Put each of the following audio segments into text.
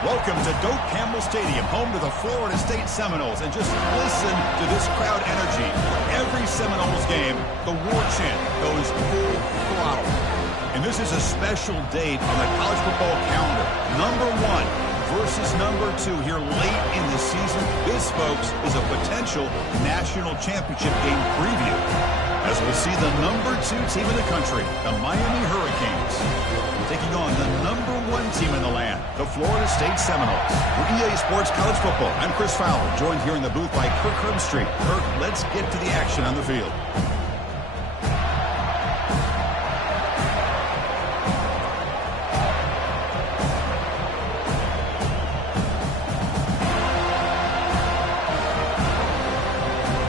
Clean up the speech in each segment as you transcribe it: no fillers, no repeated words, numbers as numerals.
Welcome to Doak Campbell Stadium, home to the Florida State Seminoles. And just listen to this crowd energy. Every Seminoles game, the war chant goes full throttle. And this is a special date on the college football calendar. Number 1 versus number 2 here late in the season. This, folks, is a potential national championship game preview, as we'll see the number 2 team in the country, the Miami Hurricanes, taking on the number 1 team in the land, the Florida State Seminoles. For EA Sports College Football, I'm Chris Fowler, joined here in the booth by Kirk Herbstreit. Kirk, let's get to the action on the field.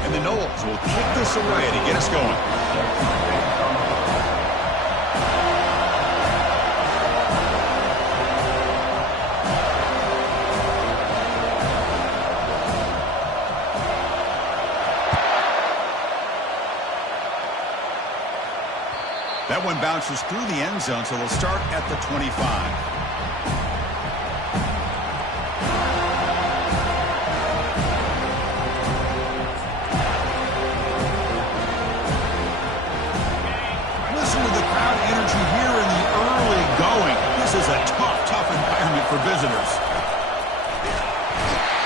And the Noles will kick this away to get us going. That one bounces through the end zone, so they'll start at the 25. Listen to the crowd energy here in the early going. This is a tough environment for visitors.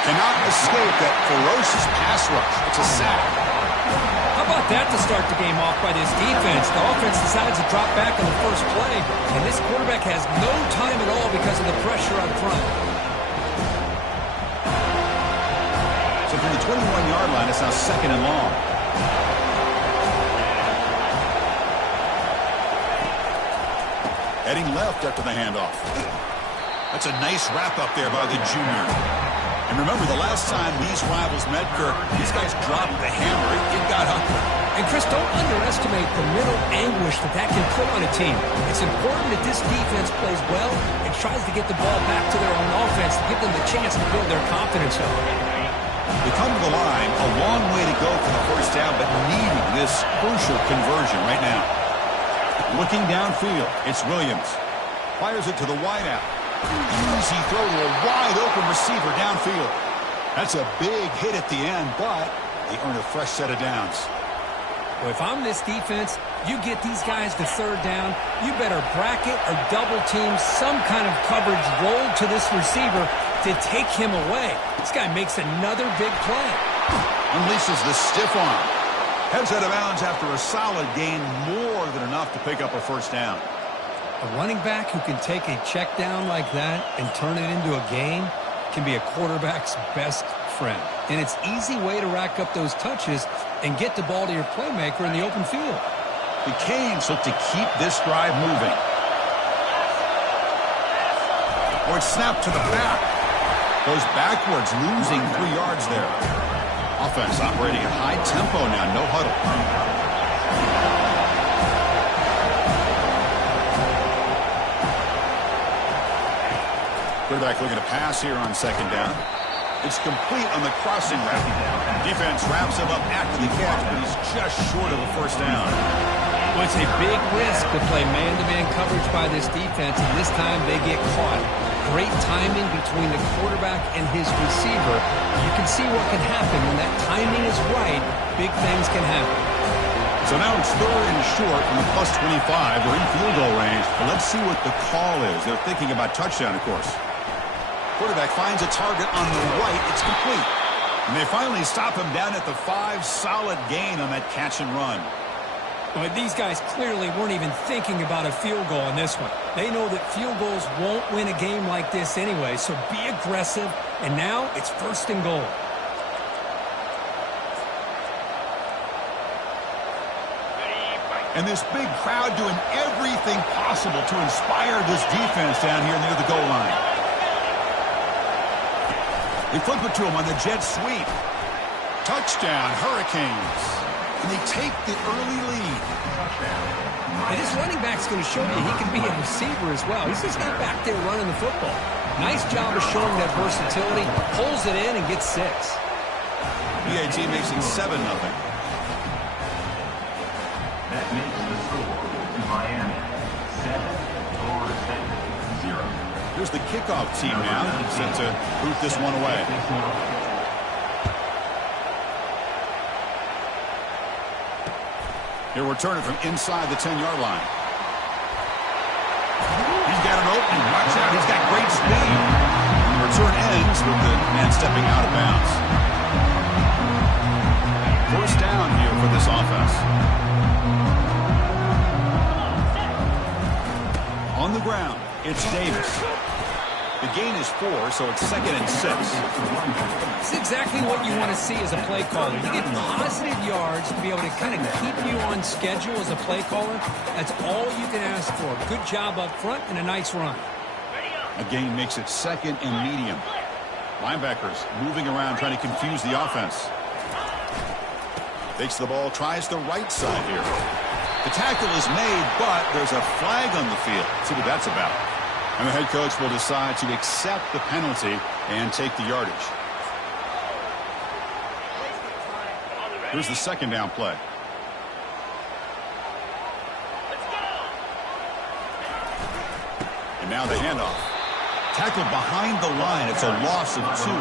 Cannot escape that ferocious pass rush. It's a sack. How about that to start the game off by this defense? The offense decides to drop back on the first play, and this quarterback has no time at all because of the pressure up front. So from the 21-yard line, it's now 2nd and long. Heading left after the handoff. That's a nice wrap up there by the junior. And remember, the last time these rivals met, Kirk, these guys dropped the hammer. It got ugly. And, Chris, don't underestimate the mental anguish that can put on a team. It's important that this defense plays well and tries to get the ball back to their own offense to give them the chance to build their confidence up. They come to the line, a long way to go for the first down, but needing this crucial conversion right now. Looking downfield, it's Williams. Fires it to the wideout. Easy throw to a wide-open receiver downfield. That's a big hit at the end, but they earn a fresh set of downs. Well, if I'm this defense, you get these guys to 3rd down, you better bracket or double team some kind of coverage roll to this receiver to take him away. This guy makes another big play. Unleashes the stiff arm. Heads out of bounds after a solid gain, more than enough to pick up a first down. A running back who can take a check down like that and turn it into a gain can be a quarterback's best friend. And it's an easy way to rack up those touches and get the ball to your playmaker in the open field. The Canes look to keep this drive moving. Or it's snapped to the back. Goes backwards, losing 3 yards there. Offense operating at high tempo now, no huddle. Quarterback looking to pass here on 2nd down. It's complete on the crossing route. Defense wraps him up after the catch, but he's just short of a first down. Well, it's a big risk to play man-to-man coverage by this defense, and this time they get caught. Great timing between the quarterback and his receiver. You can see what can happen when that timing is right. Big things can happen. So now it's 3rd and short from the plus 25. We're in field goal range. But let's see what the call is. They're thinking about touchdown, of course. Quarterback finds a target on the right. It's complete. And they finally stop him down at the 5. Solid gain on that catch and run. But these guys clearly weren't even thinking about a field goal on this one. They know that field goals won't win a game like this anyway, so be aggressive. And now it's 1st and goal. And this big crowd doing everything possible to inspire this defense down here near the goal line. They flip it to him on the jet sweep. Touchdown, Hurricanes. And they take the early lead. And this running back's going to show you he can be a receiver as well. He's just not back there running the football. Nice job of showing that versatility. Pulls it in and gets 6. BAT makes it 7-0. That makes the score Miami 7, Florida State 0. Here's the kickoff team now, set to boot this one away. He'll return it from inside the 10-yard line. He's got it open. Watch out. He's got great speed. The return ends with the man stepping out of bounds. First down here for this offense. On the ground, it's Davis. The gain is 4, so it's 2nd and 6. It's exactly what you want to see as a play caller. You get positive yards to be able to kind of keep you on schedule as a play caller. That's all you can ask for. Good job up front and a nice run. A gain makes it 2nd and medium. Linebackers moving around trying to confuse the offense. Takes the ball, tries the right side here. The tackle is made, but there's a flag on the field. Let's see what that's about. And the head coach will decide to accept the penalty and take the yardage. Here's the 2nd down play. And now the handoff. Tackled behind the line. It's a loss of 2.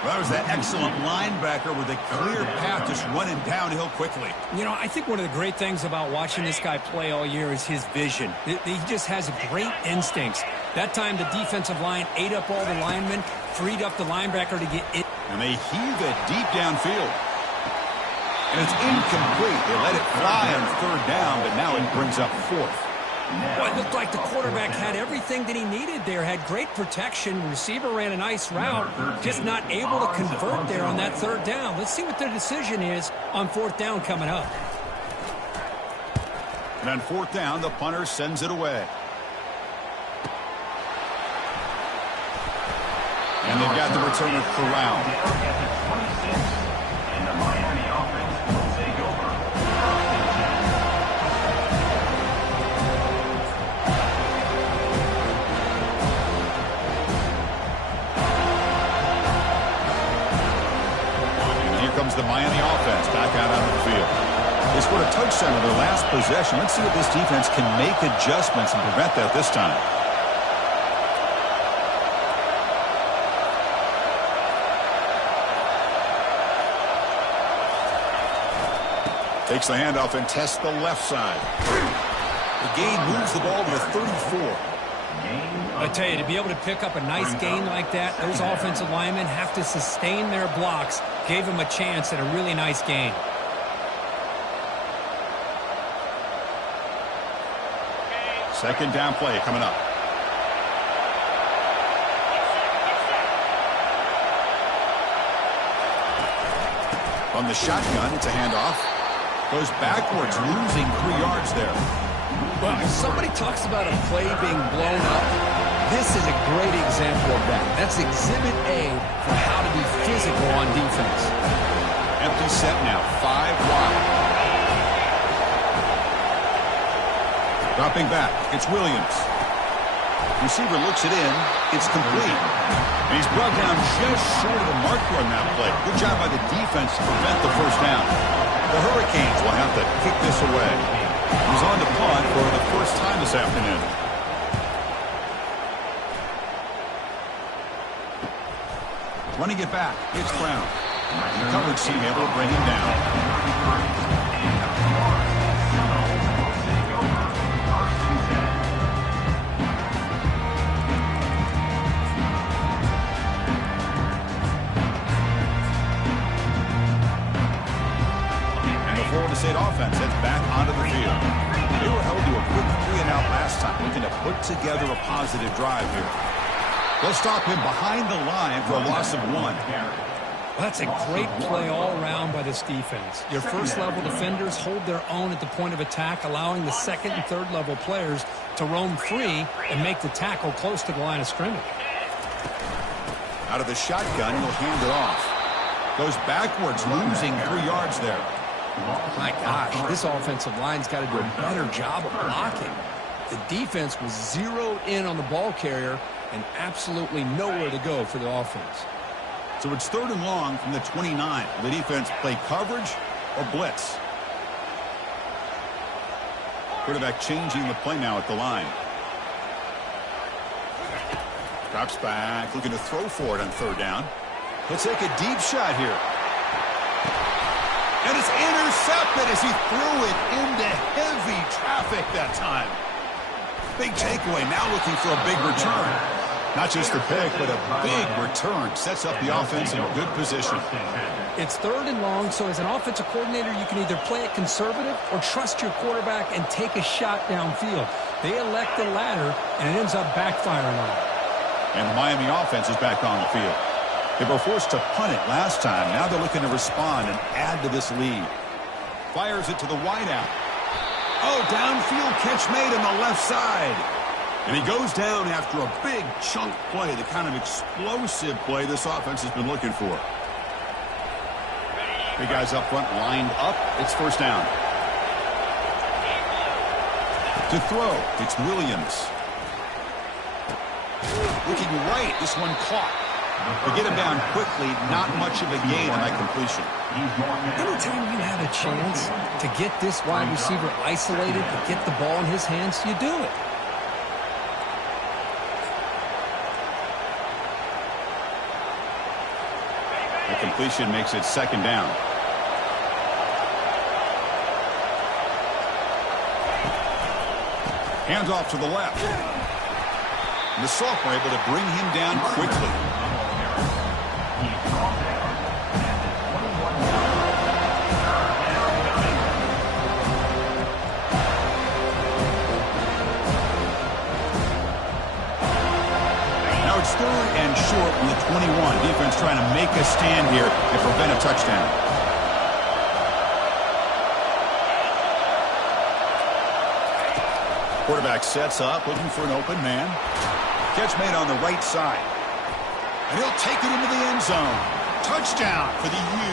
Well, that was that excellent linebacker with a clear path just running downhill quickly. You know, I think one of the great things about watching this guy play all year is his vision. He just has great instincts. That time the defensive line ate up all the linemen, freed up the linebacker to get in. And they heave it deep downfield. And it's incomplete. They let it fly on 3rd down, but now it brings up 4th. Well, it looked like the quarterback had everything that he needed there. Had great protection. Receiver ran a nice route. Just not able to convert there on that 3rd down. Let's see what their decision is on 4th down coming up. And on 4th down, the punter sends it away. And they've got the returner corralled. Comes the Miami offense back out onto the field. They scored a touchdown on their last possession. Let's see if this defense can make adjustments and prevent that this time. Takes the handoff and tests the left side. The gain moves the ball to the 34. I tell you, to be able to pick up a nice gain like that, those offensive linemen have to sustain their blocks. Gave him a chance at a really nice gain. Second down play coming up. From the shotgun, it's a handoff. Goes backwards, losing 3 yards there. Well, if somebody talks about a play being blown up, this is a great example of that. That's Exhibit A for how to be physical on defense. Empty set now, 5 wide. Dropping back, it's Williams. Receiver looks it in, it's complete. And he's brought down just short of the marker on that play. Good job by the defense to prevent the first down. The Hurricanes will have to kick this away. He's on to punt for the first time this afternoon. Running it back, it's Brown. The coverage team able to bring him down. Florida State offense heads back onto the field. They were held to a quick 3-and-out last time, looking to put together a positive drive here. They'll stop him behind the line for a loss of 1. Well, that's a great play all around by this defense. Your first-level defenders hold their own at the point of attack, allowing the second and third-level players to roam free and make the tackle close to the line of scrimmage. Out of the shotgun, he'll hand it off. Goes backwards, losing 3 yards there. My gosh, this offensive line's got to do a better job of blocking. The defense was zeroed in on the ball carrier and absolutely nowhere to go for the offense. So it's 3rd and long from the 29. The defense play coverage or blitz. Quarterback changing the play now at the line. Drops back, looking to throw for it on third down. He'll take a deep shot here. And it's intercepted as he threw it into heavy traffic that time. Big takeaway, now looking for a big return. Not just the pick, but a big return. Sets up the offense in a good position. It's third and long, so as an offensive coordinator, you can either play it conservative or trust your quarterback and take a shot downfield. They elect the latter, and it ends up backfiring on them. And the Miami offense is back on the field. They were forced to punt it last time. Now they're looking to respond and add to this lead. Fires it to the wideout. Oh, downfield catch made on the left side. And he goes down after a big chunk play, the kind of explosive play this offense has been looking for. Big guys up front lined up. It's first down. To throw, it's Williams. Looking right, this one caught. To get him down quickly, not much of a gain on that completion. Anytime you have a chance to get this wide receiver isolated, to get the ball in his hands, you do it. The completion makes it second down. Hands off to the left. And the sophomore able to bring him down quickly. Now it's third and short from the 21. Defense trying to make a stand here and prevent a touchdown. Quarterback sets up, looking for an open man. Catch made on the right side. And he'll take it into the end zone. Touchdown for the U.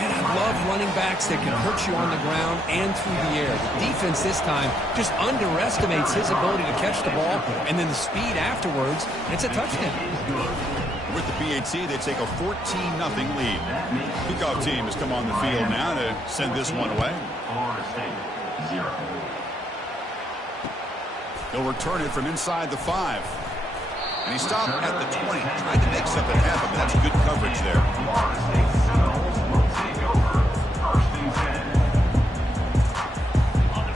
Man, I love running backs that can hurt you on the ground and through the air. The defense this time just underestimates his ability to catch the ball, and then the speed afterwards, it's a touchdown. With the PAT, they take a 14-0 lead. Kickoff team has come on the field now to send this one away. Florida State, 0. He'll return it from inside the 5. And he stopped at the 20, trying to make something happen, but that's good coverage there.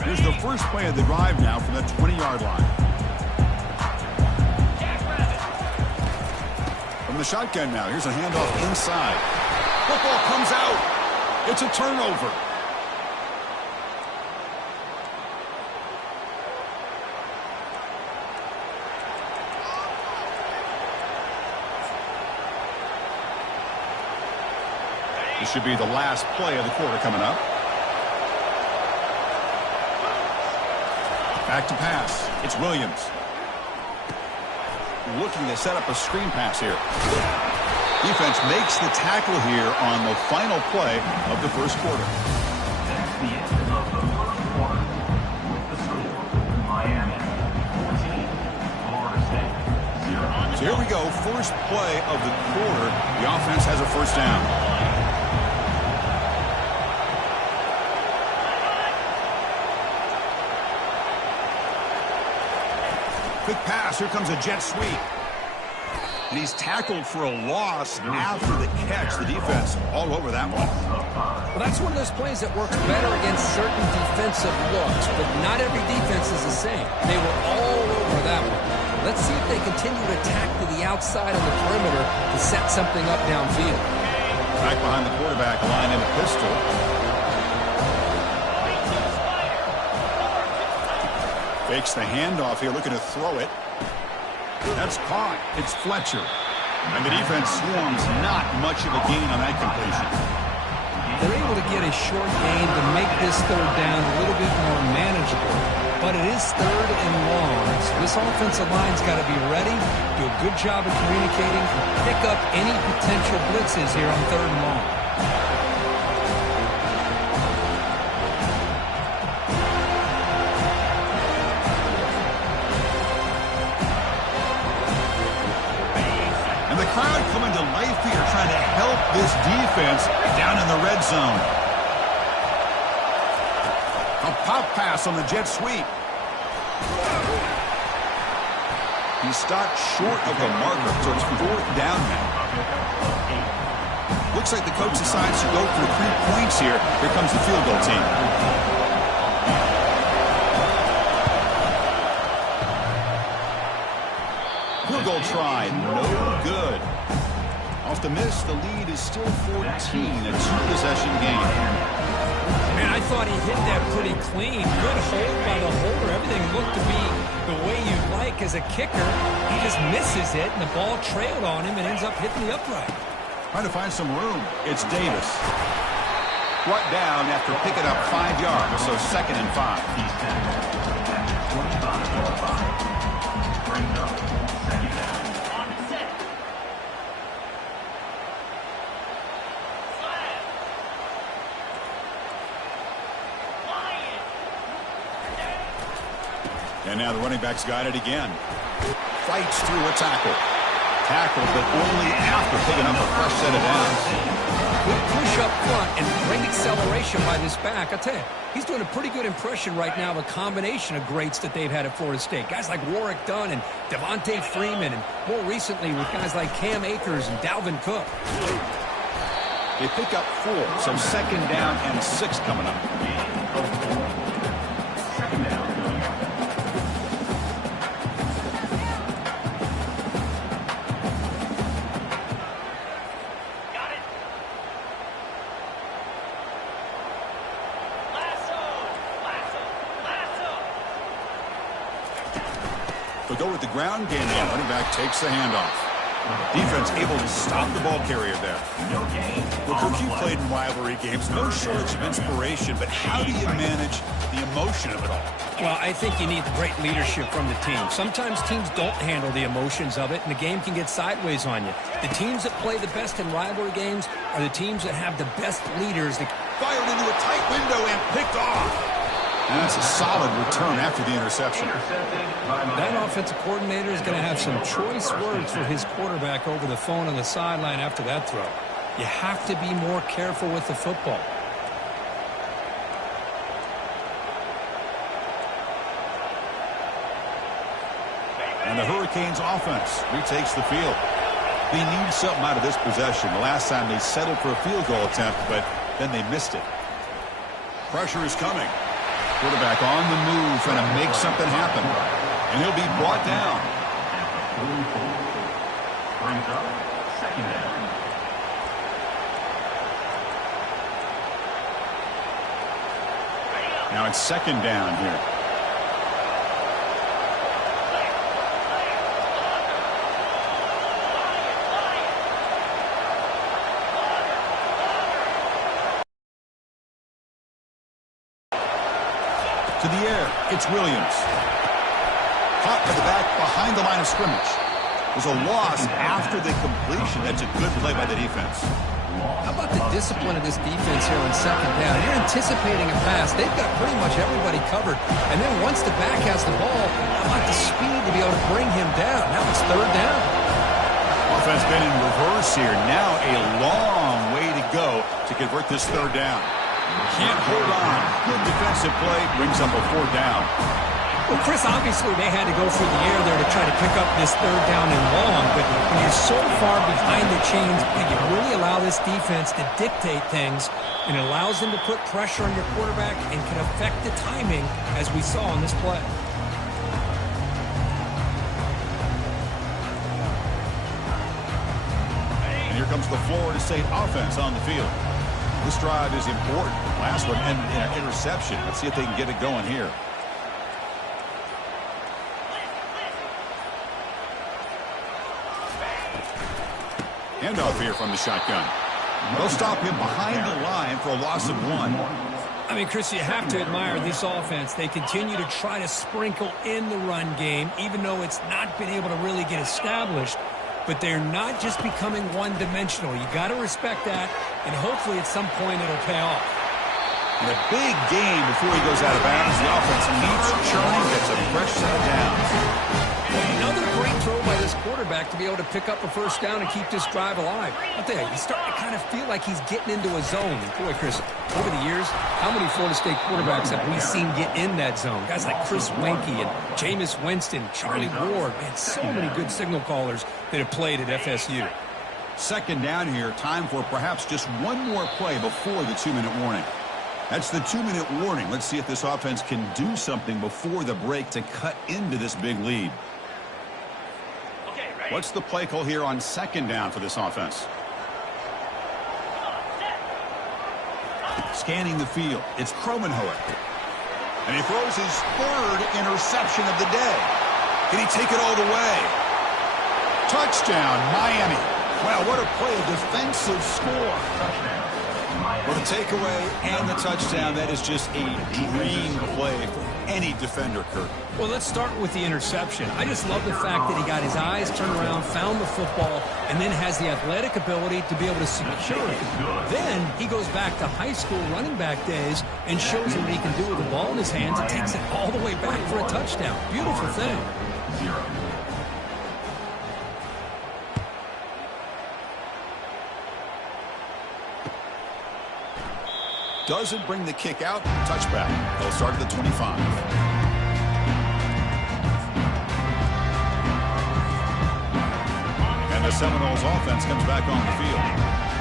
Here's the first play of the drive now from the 20-yard line. From the shotgun now, here's a handoff inside. Football comes out. It's a turnover. This should be the last play of the quarter coming up. Back to pass. It's Williams. Looking to set up a screen pass here. Defense makes the tackle here on the final play of the first quarter. That's the end of the first quarter. With the score, Miami 14, Florida State 0. So here we go. First play of the quarter. The offense has a first down. Quick pass. Here comes a jet sweep. And he's tackled for a loss after the catch. The defense all over that one. Well, that's one of those plays that works better against certain defensive looks, but not every defense is the same. They were all over that one. Let's see if they continue to attack to the outside of the perimeter to set something up downfield. Back behind the quarterback, line in a pistol. Fakes the handoff here, looking to throw it. That's caught. It's Fletcher. And the defense swarms, not much of a gain on that completion. They're able to get a short gain to make this third down a little bit more manageable. But it is third and long. So this offensive line's got to be ready, do a good job of communicating, and pick up any potential blitzes here on third and long. Crowd coming to life here, trying to help this defense down in the red zone. A pop pass on the jet sweep. He stopped short of the marker, so it's 4th down now. Looks like the coach decides to go for 3 points here. Here comes the field goal team. Field goal try, no good. Off the miss, the lead is still 14, a 2-possession game. Man, I thought he hit that pretty clean. Good hold by the holder. Everything looked to be the way you'd like as a kicker. He just misses it, and the ball trailed on him and ends up hitting the upright. Trying to find some room. It's Davis. Brought down after picking up 5 yards, so 2nd and 5. Brings up 2nd down. And now the running back's got it again. Fights through a tackle. Tackled, but only after picking up a fresh set of downs. Good push up front and great acceleration by this back. I tell you, he's doing a pretty good impression right now of a combination of greats that they've had at Florida State. Guys like Warwick Dunn and Devontae Freeman, and more recently with guys like Cam Akers and Dalvin Cook. They pick up 4, so 2nd down and 6 coming up. 2nd down. They'll go with the ground game, and running back takes the handoff. Defense able to stop the ball carrier there. Well, Cook, you played in rivalry games. No shortage of inspiration, but how do you manage the emotion of it all? Well, I think you need great leadership from the team. Sometimes teams don't handle the emotions of it, and the game can get sideways on you. The teams that play the best in rivalry games are the teams that have the best leaders. Fired into a tight window and picked off. And that's a solid return after the interception. That offensive coordinator is going to have some choice words for his quarterback over the phone on the sideline after that throw. You have to be more careful with the football. And the Hurricanes offense retakes the field. They need something out of this possession. The last time they settled for a field goal attempt, but then they missed it. Pressure is coming. Quarterback on the move, trying to make something happen. And he'll be brought down. Brings up 2nd down. Now it's 2nd down here. To the air, it's Williams. Caught by the back behind the line of scrimmage. There's a loss after the completion. That's a good play by the defense. How about the discipline of this defense here on 2nd down? You're anticipating a pass. They've got pretty much everybody covered. And then once the back has the ball, how about the speed to be able to bring him down? Now it's 3rd down. Offense been in reverse here. Now a long way to go to convert this 3rd down. Can't hold on. Good defensive play brings up a 4th down. Well, Chris, obviously they had to go through the air there to try to pick up this 3rd down and long, but when you're so far behind the chains, you really allow this defense to dictate things, and it allows them to put pressure on your quarterback and can affect the timing, as we saw on this play. And here comes the Florida State offense on the field. This drive is important. Last one ended in an interception. Let's see if they can get it going here. Handoff here from the shotgun. They'll stop him behind the line for a loss of 1. I mean, Chris, you have to admire this offense. They continue to try to sprinkle in the run game, even though it's not been able to really get established. But they're not just becoming one-dimensional. You got to respect that, and hopefully at some point it'll pay off. In a big game before he goes out of bounds, the offense keeps churning, gets a fresh set of downs. Another great throw by this quarterback. quarterback to be able to pick up a first down and keep this drive alive. I'll tell you, he's starting to kind of feel like he's getting into a zone. And boy, Chris, over the years, how many Florida State quarterbacks have we seen get in that zone? Guys like Chris Wenke and Jameis Winston, Charlie Ward. Man, so many good signal callers that have played at FSU. Second down here, time for perhaps just one more play before the 2-minute warning. That's the 2-minute warning. Let's see if this offense can do something before the break to cut into this big lead. What's the play call here on second down for this offense? Scanning the field, it's Kromenhoek. And he throws his third interception of the day. Can he take it all the way? Touchdown, Miami. Wow, what a play, a defensive score. Well, the takeaway and the touchdown, that is just a dream play for any defender, Kurt. Well, let's start with the interception. I just love the fact that he got his eyes turned around, found the football, and then has the athletic ability to be able to secure it. Then he goes back to high school running back days and shows him what he can do with the ball in his hands and takes it all the way back for a touchdown. Beautiful thing. Doesn't bring the kick out. Touchback. They'll start at the 25. And the Seminoles offense comes back on the field.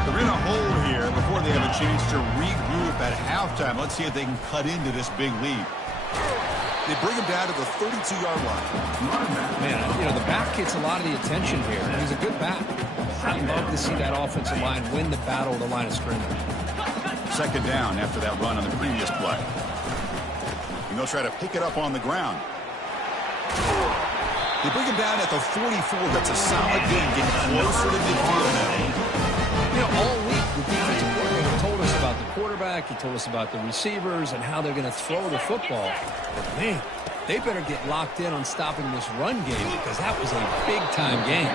They're in a hole here before they have a chance to regroup at halftime. Let's see if they can cut into this big lead. They bring him down to the 32-yard line. Man, you know, the back gets a lot of the attention here. He's a good back. I'd love to see that offensive line win the battle at the line of scrimmage. Second down after that run on the previous play. And they'll try to pick it up on the ground. They bring him down at the 44. That's a solid gain, getting closer to midfield now. You know, all week the defensive coordinator told us about the quarterback. He told us about the receivers and how they're going to throw the football. But, man, they better get locked in on stopping this run game because that was a big-time game.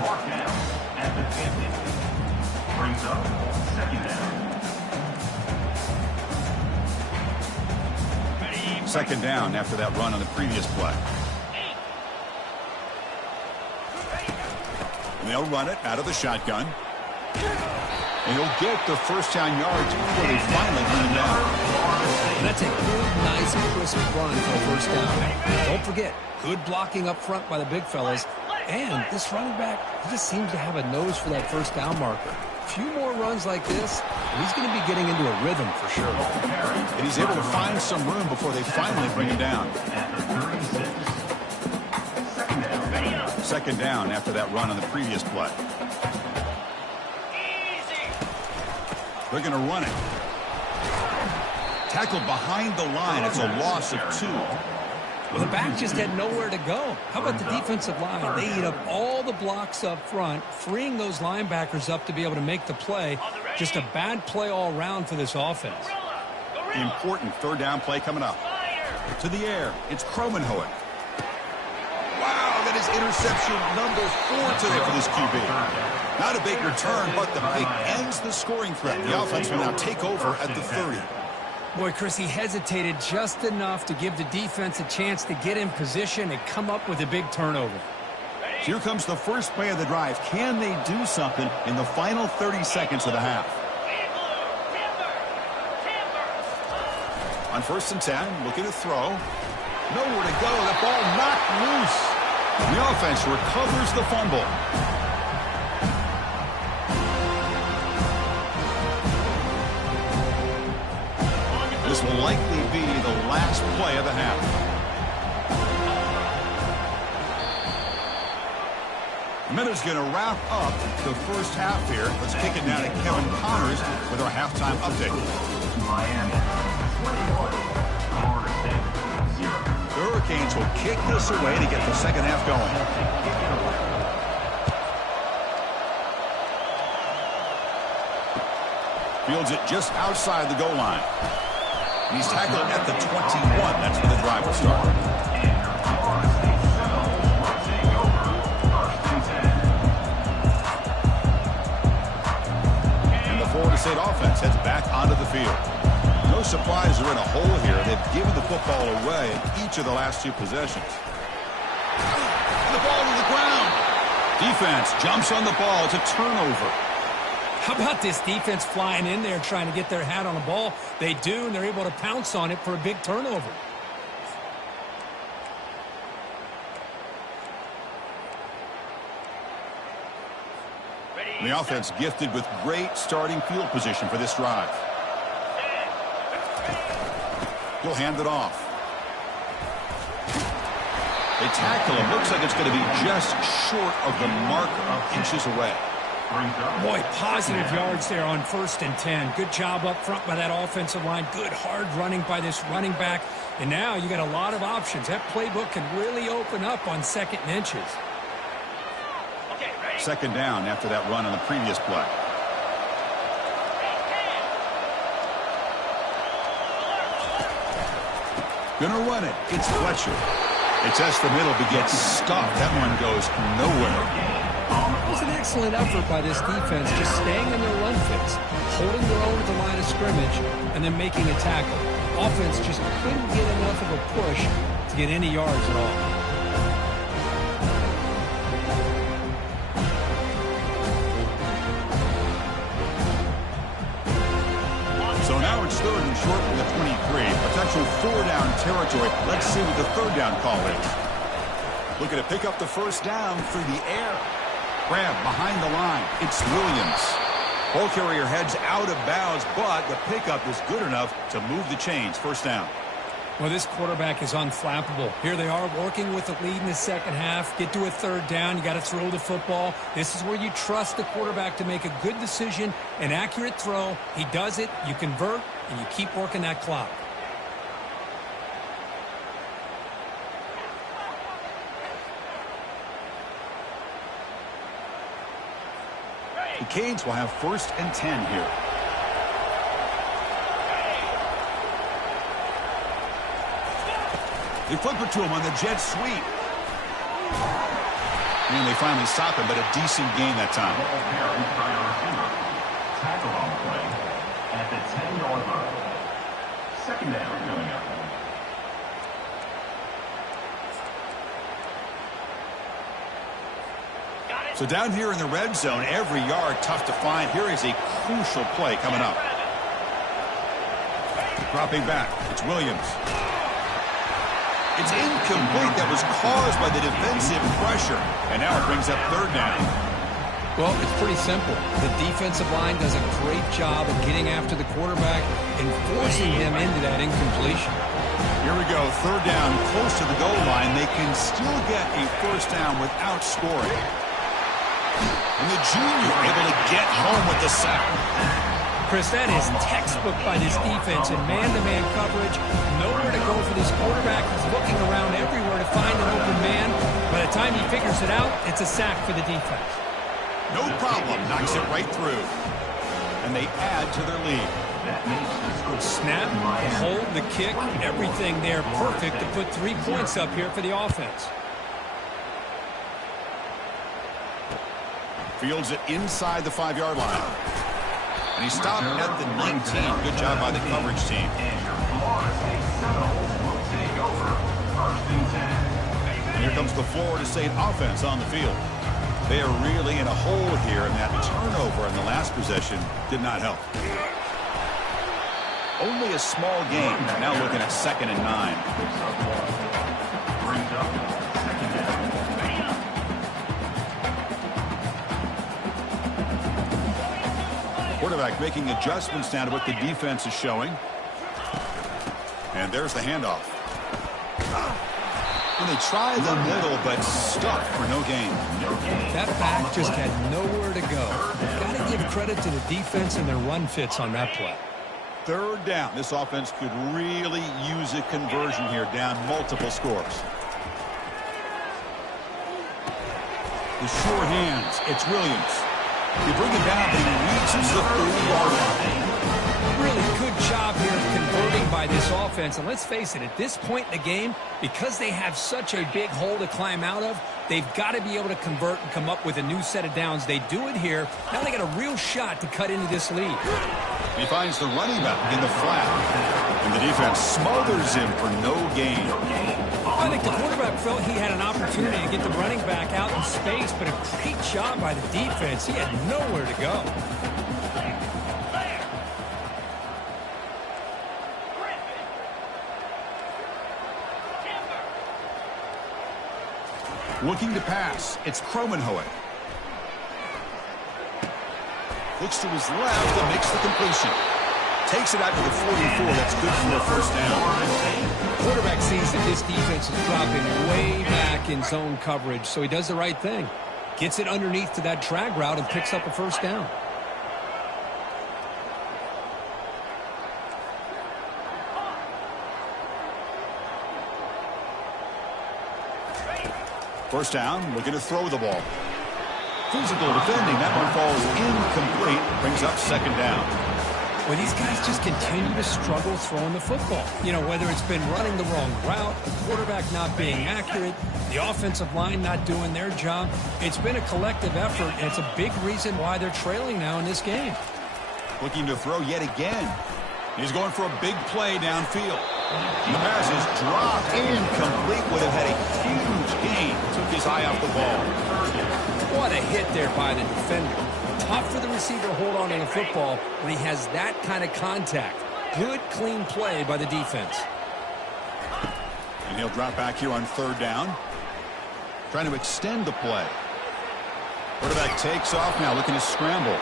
Mark down at the 50. Brings up second down. Second down after that run on the previous play. And they'll run it out of the shotgun. And he'll get the first down yards before they finally run him down. And that's a good, nice, crisp run for a first down. Don't forget, good blocking up front by the big fellas. And this running back, he just seems to have a nose for that first down marker. A few more runs like this, and he's going to be getting into a rhythm for sure. And he's able to find some room before they finally bring him down. Second down after that run on the previous play. They're going to run it. Tackled behind the line. It's a loss of 2. Well, the back just had nowhere to go. How about the defensive line? They eat up all the blocks up front, freeing those linebackers up to be able to make the play. Just a bad play all around for this offense. Important third down play coming up. To the air. It's Kromenhoek. Wow, that is interception number 4 today for this QB. Not a big return, but the pick ends the scoring threat. The offense will now take over at the 30. Boy, Chris, he hesitated just enough to give the defense a chance to get in position and come up with a big turnover. Here comes the first play of the drive. Can they do something in the final 30 seconds of the half? On 1st and 10, looking to throw. Nowhere to go. The ball knocked loose. The offense recovers the fumble. This will likely be the last play of the half. Miller's going to wrap up the first half here. Let's kick it down to Kevin Connors with our halftime update. Miami 21, Florida State 0. The Hurricanes will kick this away to get the second half going. Fields it just outside the goal line. He's tackled at the 21. That's where the drive will start. And the Florida State offense heads back onto the field. No surprise they're in a hole here. They've given the football away in each of the last 2 possessions. the ball to the ground. Defense jumps on the ball. It's a turnover. How about this defense flying in there trying to get their hat on the ball? They do, and they're able to pounce on it for a big turnover. And the offense gifted with great starting field position for this drive. He'll hand it off. They tackle him. Looks like it's going to be just short of the marker, inches away. Boy, positive yards there on 1st and 10. Good job up front by that offensive line. Good hard running by this running back. And now you got a lot of options. That playbook can really open up on 2nd and inches. Second down after that run on the previous play. Gonna run it. It's Fletcher. They test the middle, but gets stuffed. That one goes nowhere. It was an excellent effort by this defense, just staying in their run fits, holding their own at the line of scrimmage, and then making a tackle. Offense just couldn't get enough of a push to get any yards at all. So now it's 3rd and short from the 23. Potential 4-down territory. Let's see what the 3rd down call is. Looking to pick up the 1st down through the air. Grab behind the line. It's Williams. Ball carrier heads out of bounds, but the pickup is good enough to move the chains. 1st down. Well, this quarterback is unflappable. Here they are working with the lead in the 2nd half. Get to a 3rd down. You got to throw the football. This is where you trust the quarterback to make a good decision, an accurate throw. He does it. You convert, and you keep working that clock. The Canes will have 1st and 10 here. They flip it to him on the jet sweep. And they finally stop him, but a decent gain that time. Tackle on the play at the 10-yard line. 2nd down coming up. So down here in the red zone, every yard tough to find. Here is a crucial play coming up. Dropping back, it's Williams. It's incomplete. That was caused by the defensive pressure. And now it brings up 3rd down. Well, it's pretty simple. The defensive line does a great job of getting after the quarterback and forcing him into that incompletion. Here we go, 3rd down, close to the goal line. They can still get a 1st down without scoring. And the junior able to get home with the sack. Chris, that is textbook by this defense in man-to-man coverage. Nowhere to go for this quarterback. He's looking around everywhere to find an open man. By the time he figures it out, it's a sack for the defense. No problem. Knocks it right through. And they add to their lead. Snap, the hold, the kick, everything there perfect to put 3 points up here for the offense. Fields it inside the 5-yard line. And he stopped at the 19. Good job by the coverage team. And your Florida State Seminoles will take over 1st and 10. And here comes the Florida State offense on the field. They are really in a hole here, and that turnover in the last possession did not help. Only a small game. Now looking at 2nd and 9. Brings up 2nd down. Quarterback making adjustments down to what the defense is showing. And there's the handoff. And they try the middle, but stuck for no gain. That back just had nowhere to go. Got to give credit to the defense and their run fits on that play. 3rd down. This offense could really use a conversion here, down multiple scores. The sure hands. It's Williams. They bring it down, but he reaches the 30-yard line. Really good job here converting by this offense. And let's face it, at this point in the game, because they have such a big hole to climb out of, they've got to be able to convert and come up with a new set of downs. They do it here. Now they got a real shot to cut into this lead. He finds the running back in the flat. And the defense smothers him for no gain. I think the quarterback felt he had an opportunity to get the running back out in space, but a great job by the defense. He had nowhere to go. Looking to pass. It's Kromenhoek. Looks to his left and makes the completion. Takes it out to the 44. That's good for a first down. Quarterback sees that this defense is dropping way back in zone coverage, so he does the right thing. Gets it underneath to that drag route and picks up a first down. First down, looking to throw the ball. Physical defending. That one falls incomplete. Brings up second down. Well, these guys just continue to struggle throwing the football. You know, whether it's been running the wrong route, the quarterback not being accurate, the offensive line not doing their job. It's been a collective effort, and it's a big reason why they're trailing now in this game. Looking to throw yet again. He's going for a big play downfield. The pass is dropped. Incomplete. Would have had a huge gain. Took his eye off the ball. What a hit there by the defender. Tough for the receiver to hold on to the football when he has that kind of contact. Good, clean play by the defense. And he'll drop back here on third down. Trying to extend the play. Quarterback takes off now, looking to scramble.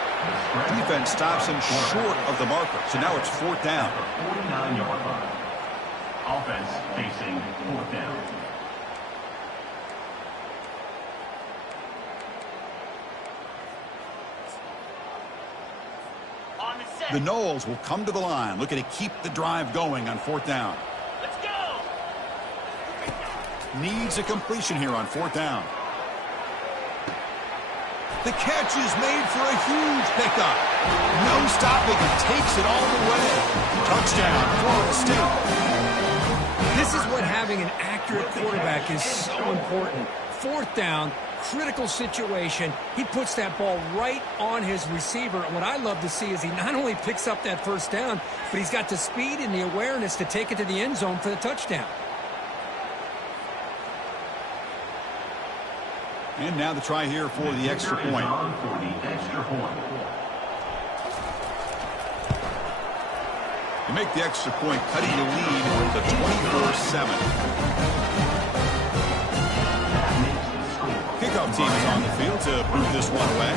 Defense stops him short of the marker. So now it's fourth down. 49-yard line. Offense facing fourth down. The Noles will come to the line, looking to keep the drive going on fourth down. Let's go! Needs a completion here on fourth down. The catch is made for a huge pickup. No stopping and takes it all the way. Touchdown, Florida State. This is what having an accurate quarterback is so important. Fourth down, critical situation. He puts that ball right on his receiver. And what I love to see is he not only picks up that first down, but he's got the speed and the awareness to take it to the end zone for the touchdown. And now the try here for the extra point. To make the extra point, cutting the lead to 24-7. Kickoff team is on the field to move this one away.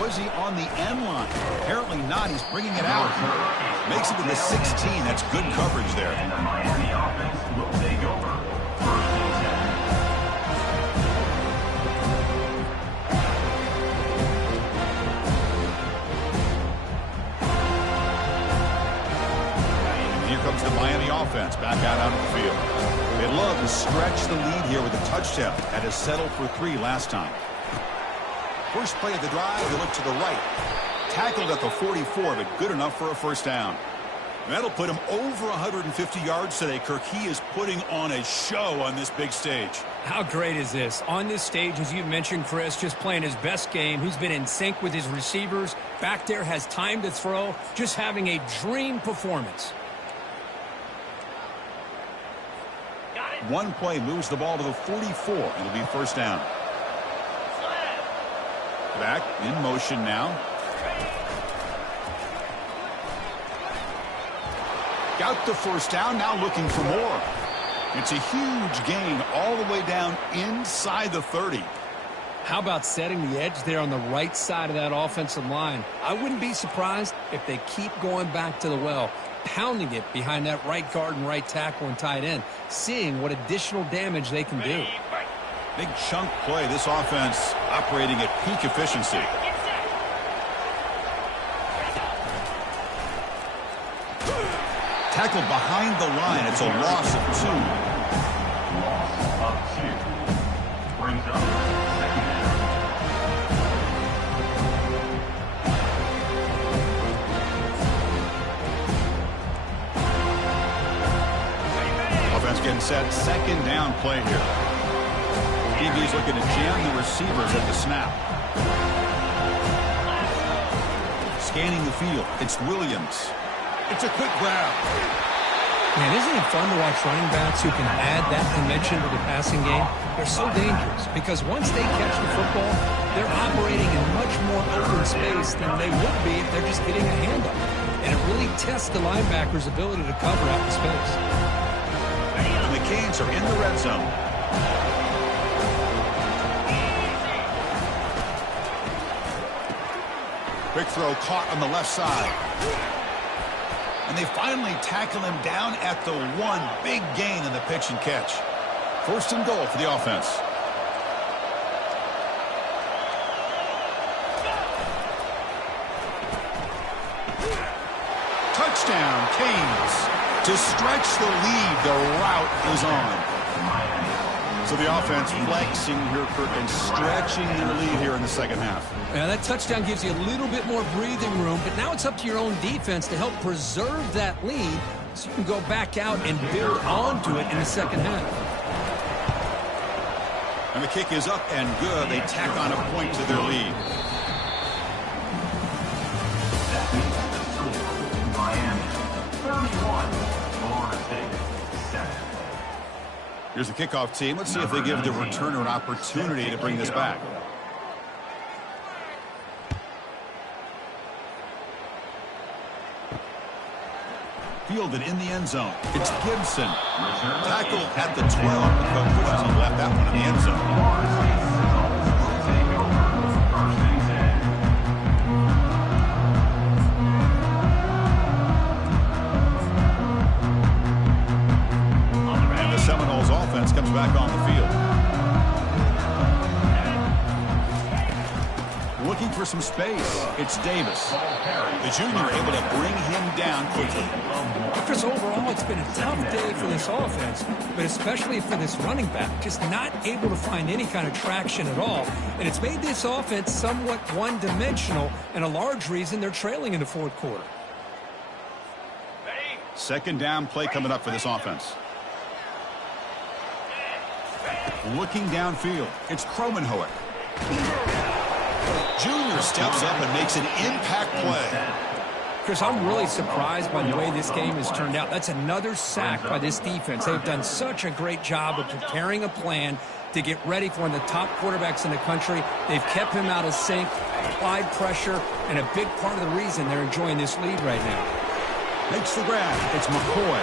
Was he on the end line? Apparently not. He's bringing it out. Makes it to the 16. That's good coverage there. And the Miami offense will take over. First and 10. Here comes the Miami offense back out onto the field. They love to stretch the lead here with a touchdown. Had to settle for 3 last time. First play of the drive, they look to the right. Tackled at the 44, but good enough for a first down. That'll put him over 150 yards today, Kirk. He is putting on a show on this big stage. How great is this? On this stage, as you mentioned, Chris, just playing his best game. He's been in sync with his receivers. Back there, has time to throw. Just having a dream performance. One play moves the ball to the 44. It'll be first down. Back in motion now. Got the first down, now looking for more. It's a huge gain all the way down inside the 30. How about setting the edge there on the right side of that offensive line? I wouldn't be surprised if they keep going back to the well, pounding it behind that right guard and right tackle and tight end, seeing what additional damage they can do. Big chunk play. This offense operating at peak efficiency. Tackled behind the line. It's a loss of 2. Loss of 2. Brings up second down. Offense getting set. Second down play here. DB's looking to jam the receivers at the snap. Scanning the field, it's Williams. It's a quick grab. Man, isn't it fun to watch running backs who can add that dimension to the passing game? They're so dangerous because once they catch the football, they're operating in much more open space than they would be if they're just getting a handoff. And it really tests the linebacker's ability to cover out the space. And the Canes are in the red zone. Quick throw caught on the left side. And they finally tackle him down at the 1. Big gain in the pitch and catch. First and goal for the offense. Touchdown, Canes. To stretch the lead, the route is on. So the offense flexing here, Kurt, and stretching their lead here in the second half. Yeah, that touchdown gives you a little bit more breathing room, but now it's up to your own defense to help preserve that lead so you can go back out and build onto it in the second half. And the kick is up and good. They tack on a point to their lead. Miami 31, Florida State 7. Here's the kickoff team. Let's see if they give the returner an opportunity to bring this back. Fielded in the end zone. It's Gibson. Tackled at the 12. The coach wishes he left that one in the end zone. And the Seminoles offense comes back on the field. Looking for some space. It's Davis. The junior able to bring him down quickly. Chris, overall, it's been a tough day for this offense, but especially for this running back, just not able to find any kind of traction at all. And it's made this offense somewhat one-dimensional, and a large reason they're trailing in the fourth quarter. Second down play coming up for this offense. Looking downfield, it's Kromenhoek. Junior steps up and makes an impact play. Chris, I'm really surprised by the way this game has turned out. That's another sack by this defense. They've done such a great job of preparing a plan to get ready for one of the top quarterbacks in the country. They've kept him out of sync, applied pressure, and a big part of the reason they're enjoying this lead right now. Makes the grab. It's McCoy.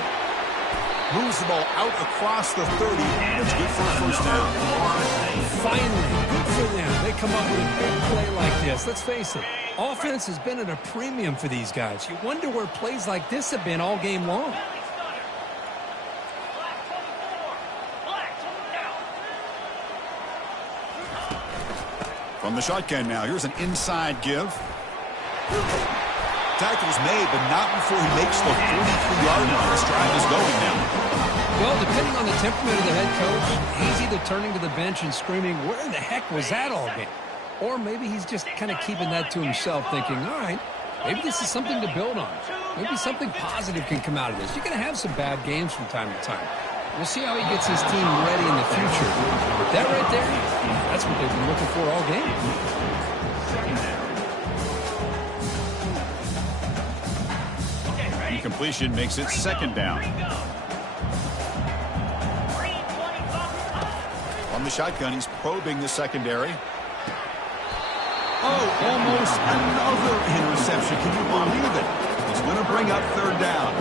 Moves the ball out across the 30. It's good for a first down. Finally, good for them. They come up with a big play like this. Let's face it, offense has been at a premium for these guys. You wonder where plays like this have been all game long. From the shotgun now, here's an inside give. Tackle's made, but not before he makes the 43-yard line. This drive is going now. Well, depending on the temperament of the head coach, he's either turning to the bench and screaming, where the heck was that all game? Or maybe he's just kind of keeping that to himself, thinking, all right, maybe this is something to build on. Maybe something positive can come out of this. You're going to have some bad games from time to time. We'll see how he gets his team ready in the future. But that right there, that's what they've been looking for all game. Incompletion makes it second down. On the shotgun, he's probing the secondary. Oh, almost another interception. Can you believe it? He's going to bring up third down.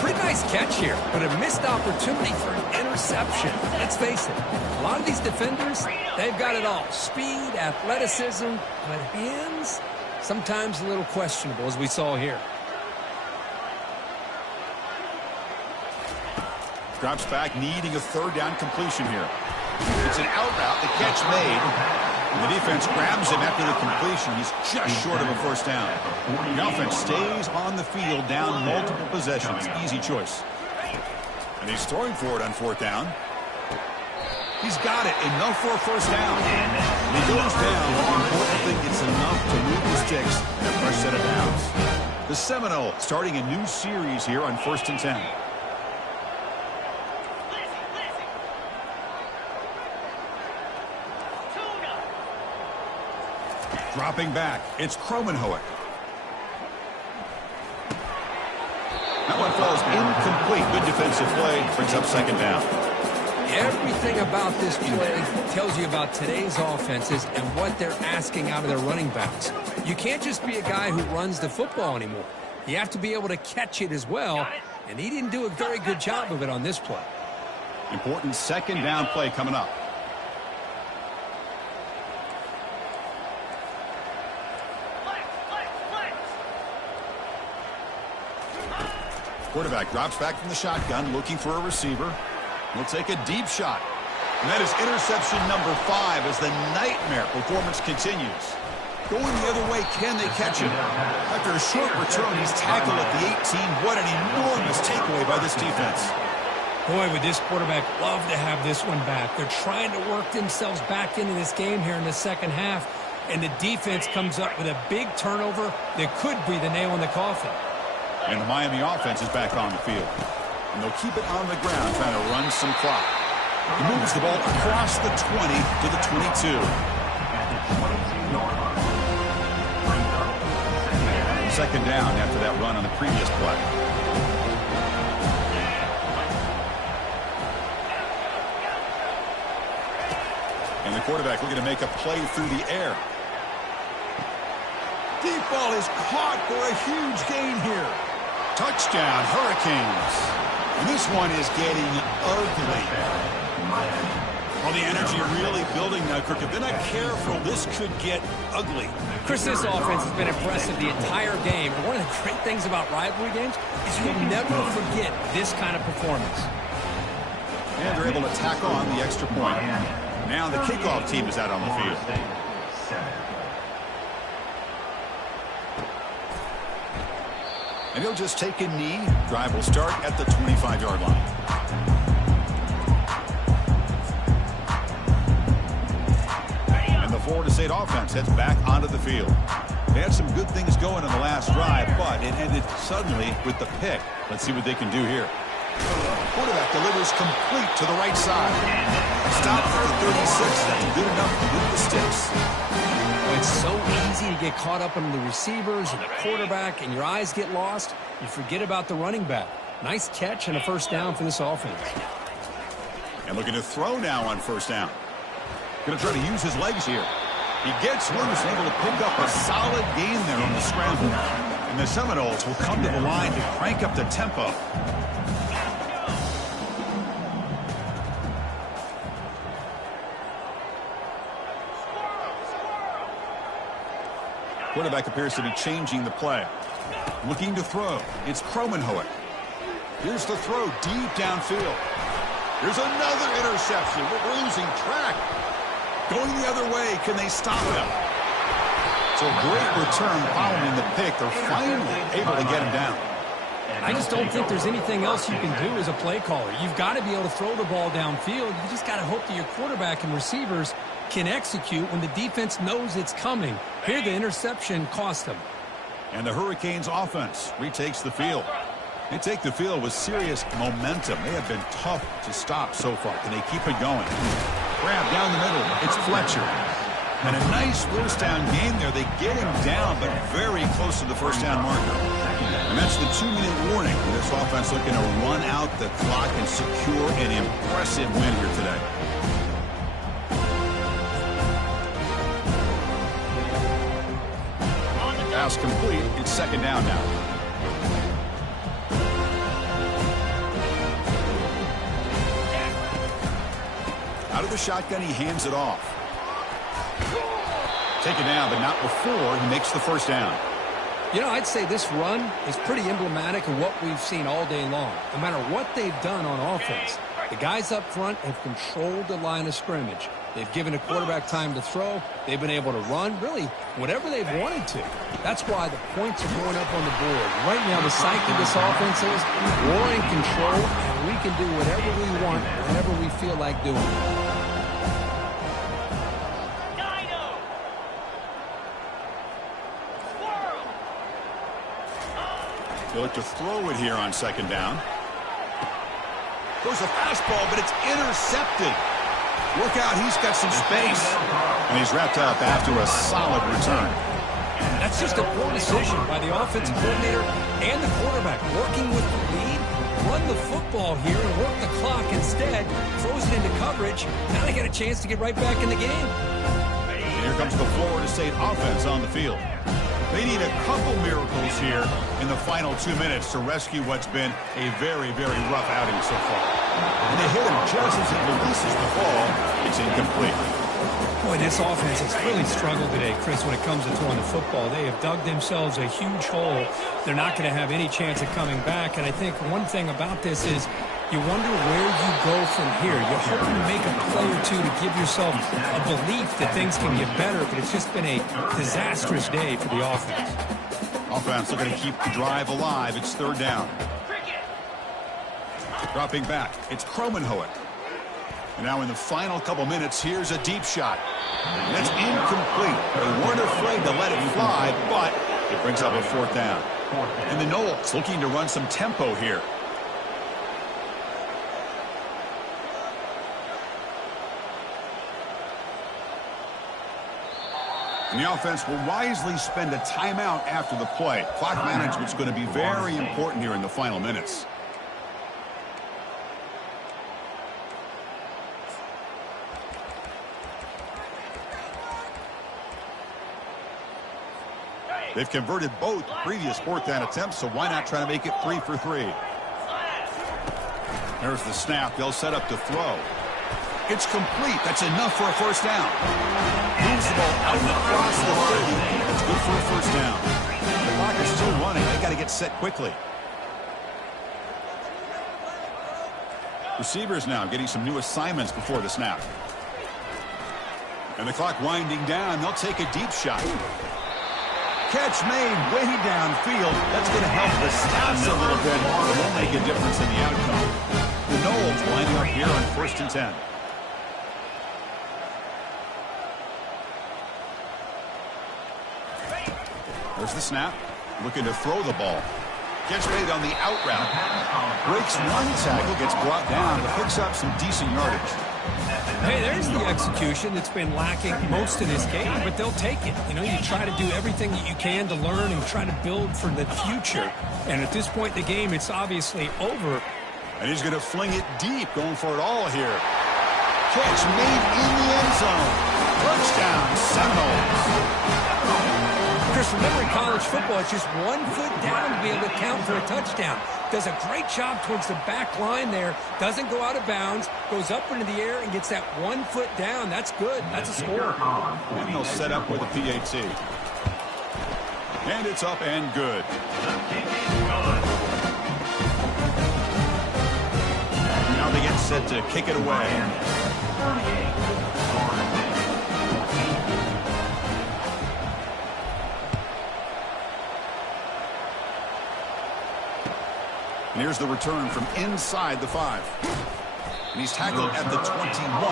Pretty nice catch here, but a missed opportunity for an interception. Let's face it, a lot of these defenders, they've got it all. Speed, athleticism, but hands, sometimes a little questionable, as we saw here. Drops back, needing a third down completion here. It's an out route, the catch made. And the defense grabs him after the completion. He's just short of a first down. The offense stays on the field, down multiple possessions. Easy choice. And he's throwing for it on fourth down. He's got it. Enough for a first down. And he goes down. The important thing, it's enough to move the sticks and a fresh set of downs. The Seminoles starting a new series here on 1st and 10. Dropping back, it's Kromenhoek. That one falls incomplete. Good defensive play. Brings up second down. Everything about this play tells you about today's offenses and what they're asking out of their running backs. You can't just be a guy who runs the football anymore. You have to be able to catch it as well, and he didn't do a very good job of it on this play. Important second down play coming up. Quarterback drops back from the shotgun, looking for a receiver. He'll take a deep shot. And that is interception number 5 as the nightmare performance continues. Going the other way, can they catch him? After a short return, he's tackled at the 18. What an enormous takeaway by this defense. Boy, would this quarterback love to have this one back. They're trying to work themselves back into this game here in the second half, and the defense comes up with a big turnover that could be the nail in the coffin. And the Miami offense is back on the field. And they'll keep it on the ground, trying to run some clock. He moves the ball across the 20 to the 22. Second down after that run on the previous play. And the quarterback looking to make a play through the air. Deep ball is caught for a huge gain here. Touchdown, Hurricanes. And this one is getting ugly. Well, the energy really building now, Kirk. If they're not careful, this could get ugly. Chris, this offense has been impressive the entire game. And one of the great things about rivalry games is you'll never forget this kind of performance. And they're able to tack on the extra point. Now the kickoff team is out on the field. And he'll just take a knee. Drive will start at the 25-yard line. And the Florida State offense heads back onto the field. They had some good things going in the last drive, but it ended suddenly with the pick. Let's see what they can do here. Quarterback delivers complete to the right side. Stop for the 36. That's good enough to move the sticks. It's so easy to get caught up in the receivers and the quarterback, and your eyes get lost. You forget about the running back. Nice catch and a first down for this offense. And looking to throw now on first down. Going to try to use his legs here. He gets loose, able to pick up a solid gain there on the scramble. And the Seminoles will come to the line to crank up the tempo. Quarterback appears to be changing the play. Looking to throw. It's Kromenhoek. Here's the throw deep downfield. Here's another interception. We're losing track. Going the other way. Can they stop him? So great return following the pick. They're finally able to get him down. I just don't think there's anything else you can do as a play caller. You've got to be able to throw the ball downfield. You just got to hope that your quarterback and receivers can execute when the defense knows it's coming. Here, the interception cost them. And the Hurricanes offense retakes the field. They take the field with serious momentum. They have been tough to stop so far. Can they keep it going? Grab down the middle. It's Fletcher. And a nice first down game there. They get him down, but very close to the first down marker. And that's the 2-minute warning. This offense looking to run out the clock and secure an impressive win here today. Pass complete. It's second down now. Out of the shotgun, he hands it off. Taken down, but not before he makes the first down. You know, I'd say this run is pretty emblematic of what we've seen all day long. No matter what they've done on offense, the guys up front have controlled the line of scrimmage. They've given the quarterback time to throw. They've been able to run, really, whatever they've wanted to. That's why the points are going up on the board. Right now, the psyche of this offense is we're in control, and we can do whatever we want, whenever we feel like doing it. They look to throw it here on second down. Goes a fastball, but it's intercepted. Look out, he's got some space. And he's wrapped up after a solid return. That's just a poor decision by the offensive coordinator and the quarterback. Working with the lead, run the football here and work the clock instead. Throws it into coverage. Now they got a chance to get right back in the game. And here comes the Florida State offense on the field. They need a couple miracles here in the final 2 minutes to rescue what's been a very, very rough outing so far. And they hit him just as he releases the ball. It's incomplete. Boy, this offense has really struggled today, Chris, when it comes to throwing the football. They have dug themselves a huge hole. They're not going to have any chance of coming back. And I think one thing about this is you wonder where you go from here. You're hoping to make a play or two to give yourself a belief that things can get better, but it's just been a disastrous day for the offense. Offense looking to keep the drive alive. It's third down. Dropping back, it's Kromenhoek. And now in the final couple minutes, here's a deep shot. And that's incomplete. They weren't afraid to let it fly, but it brings up a fourth down. And the Noles looking to run some tempo here. And the offense will wisely spend a timeout after the play. Clock management's going to be very important here in the final minutes. They've converted both previous fourth down attempts, so why not try to make it 3 for 3? There's the snap. They'll set up to throw. It's complete. That's enough for a first down. Moves the ball out across the 30. That's good for a first down. The clock is still running. They got to get set quickly. Receivers now getting some new assignments before the snap. And the clock winding down. They'll take a deep shot. Catch made way downfield. That's going to help the stats a little bit. It won't make a difference in the outcome. The Noles lining up here on 1st and 10. There's the snap. Looking to throw the ball. Catch made on the out route. Breaks one tackle, gets brought down, but picks up some decent yardage. Hey, there's the execution that's been lacking most of this game, but they'll take it. You know, you try to do everything that you can to learn and try to build for the future. And at this point in the game, it's obviously over. And he's going to fling it deep, going for it all here. Catch made in the end zone. Touchdown, Seminoles. Chris, remember in college football, it's just 1 foot down to be able to count for a touchdown. Does a great job towards the back line there. Doesn't go out of bounds. Goes up into the air and gets that 1 foot down. That's good. That's a score. And they'll set up with a PAT. And it's up and good. Now they get set to kick it away. And here's the return from inside the 5. And he's tackled at the 21.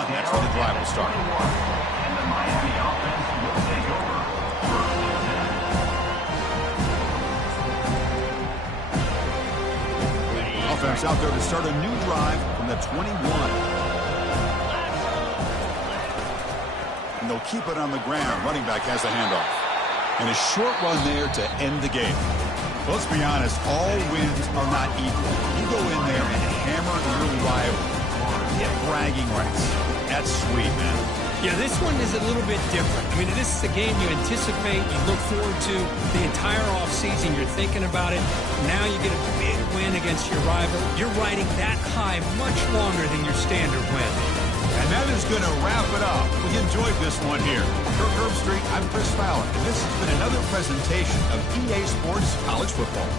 That's where the drive will start. And the Miami offense will take over. Offense out there to start a new drive from the 21. And they'll keep it on the ground. Running back has a handoff. And a short run there to end the game. Let's be honest, all wins are not equal. You go in there and hammer your rival. Get bragging rights. That's sweet, man. Yeah, this one is a little bit different. I mean, this is a game you anticipate, you look forward to the entire offseason. You're thinking about it. Now you get a big win against your rival. You're riding that high much longer than your standard win. And that is going to wrap it up. We enjoyed this one here. For Herb Street, I'm Chris Fowler, and this has been another presentation of EA Sports College Football.